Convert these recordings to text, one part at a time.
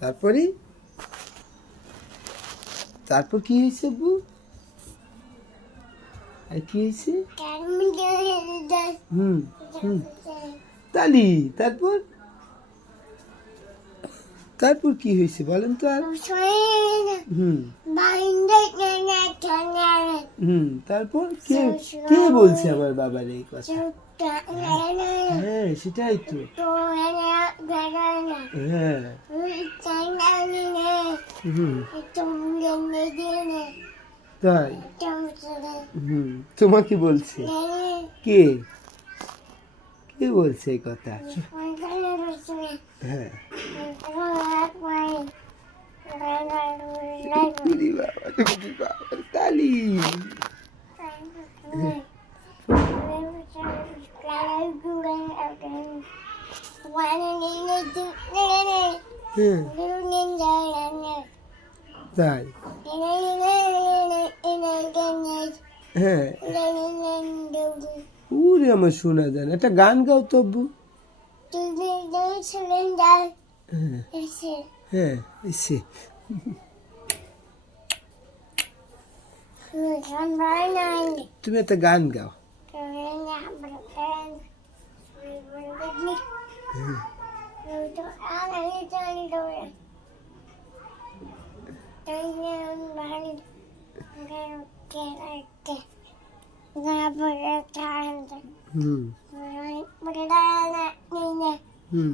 তারপরে তারপর কি হয়েছে আব্বু? আর কি হয়েছে? হুম হুম তালি তারপর তারপর কি হয়েছে বলেন তো আর? হুম হুম তারপর কে কে বলছে আবার বাবার এই কথা? হ্যাঁ সেটাই তো। হ্যাঁ হুম তাই হুম তোমাকে বলছে? কে কে বলছে এই কথা? হ্যাঁ উরি বাবা, উরি বাবা, তালি হ্যাঁ তাই হ্যাঁ উরে আমার শোনা যায় না, একটা গান গাও তো আব্বু। হ্যাঁ হ্যাঁ এসে তুমি একটা গান গাও। হুম হুম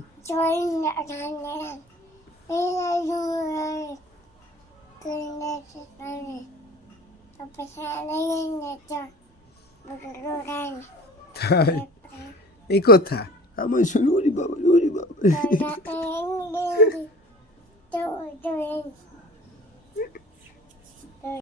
তাই এই কথা আমার শুনে উরি বাবা, উরি বাবা।